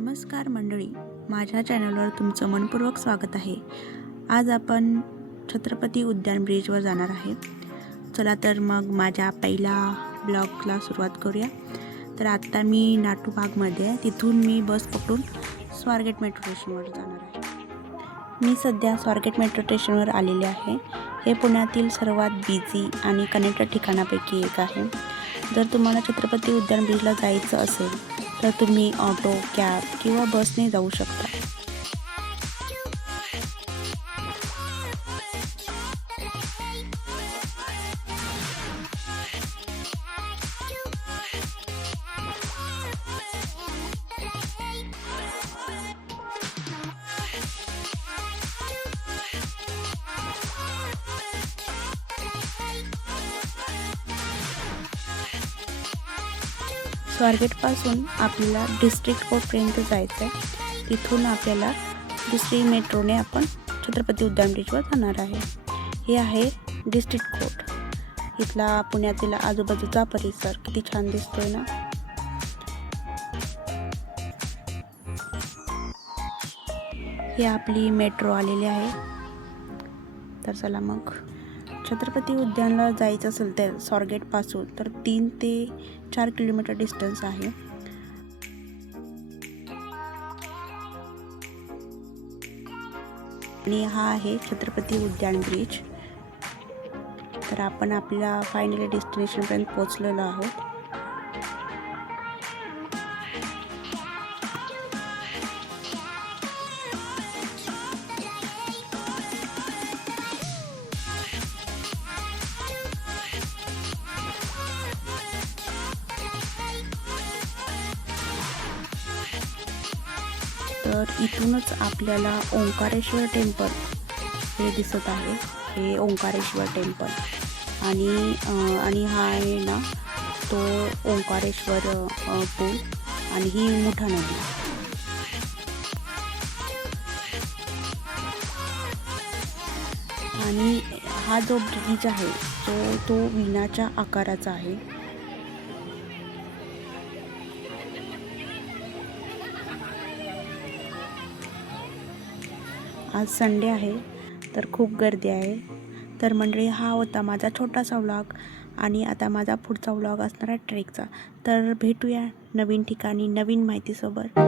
नमस्कार मंडळी, माझ्या चॅनलवर तुमचं मनपूर्वक स्वागत आहे। आज आपण छत्रपती उद्यान ब्रिजवर जाणार आहे। चला तर मग माझ्या पहिला ब्लॉगला सुरुवात करूया। तर आता मी नाटू बागमध्ये आहे, तिथून मी बस पकडून स्वारगेट मेट्रो स्टेशनवर जाणार आहे। मी सध्या स्वारगेट मेट्रो स्टेशनवर आलेले आहे। हे पुण्यातील सर्वात बिझी आणि कनेक्टेड ठिकाणापैकी एक आहे। जर तुम्हाला छत्रपती उद्यान ब्रिजला जायचं असेल तर तुम्ही ऑटो, कॅब किंवा बसने जाऊ शकता। स्वारगेटपासून आपल्याला डिस्ट्रिक्ट कोर्टपर्यंत जायचं आहे। तिथून आपल्याला दुसरी मेट्रोने आपण छत्रपती उद्यान ब्रिजवर जाणार आहे। हे आहे डिस्ट्रिक्ट कोर्ट। इथला पुण्यातील आजूबाजूचा परिसर किती छान दिसतोय ना। हे आपली मेट्रो आलेली आहे। तर चला मग छत्रपती उद्यानला जायचं असेल तर स्वारगेटपासून तर 3 ते 4 किलोमीटर डिस्टन्स आहे। आणि हा आहे छत्रपती उद्यान ब्रिज। तर आपण आपल्या फायनली डेस्टिनेशनपर्यंत पोहोचलेलो आहोत। तर इथूनच आपल्याला ओंकारेश्वर टेम्पल हे दिसत आहे। हे ओंकारेश्वर टेम्पल आणि हा आहे ना तो ओंकारेश्वर पूल आणि ही मुठा नदी। आणि हा जो ब्रिज आहे तो विनाच्या आकाराचा आहे। आज संडे आहे तर खूप गर्दी आहे। तर मंडळी, हा होता माझा छोटासा व्लॉग आणि आता माझा पुढचा व्लॉग असणार आहे ट्रेकचा। तर भेटूया नवीन ठिकाणी नवीन माहितीसोबत।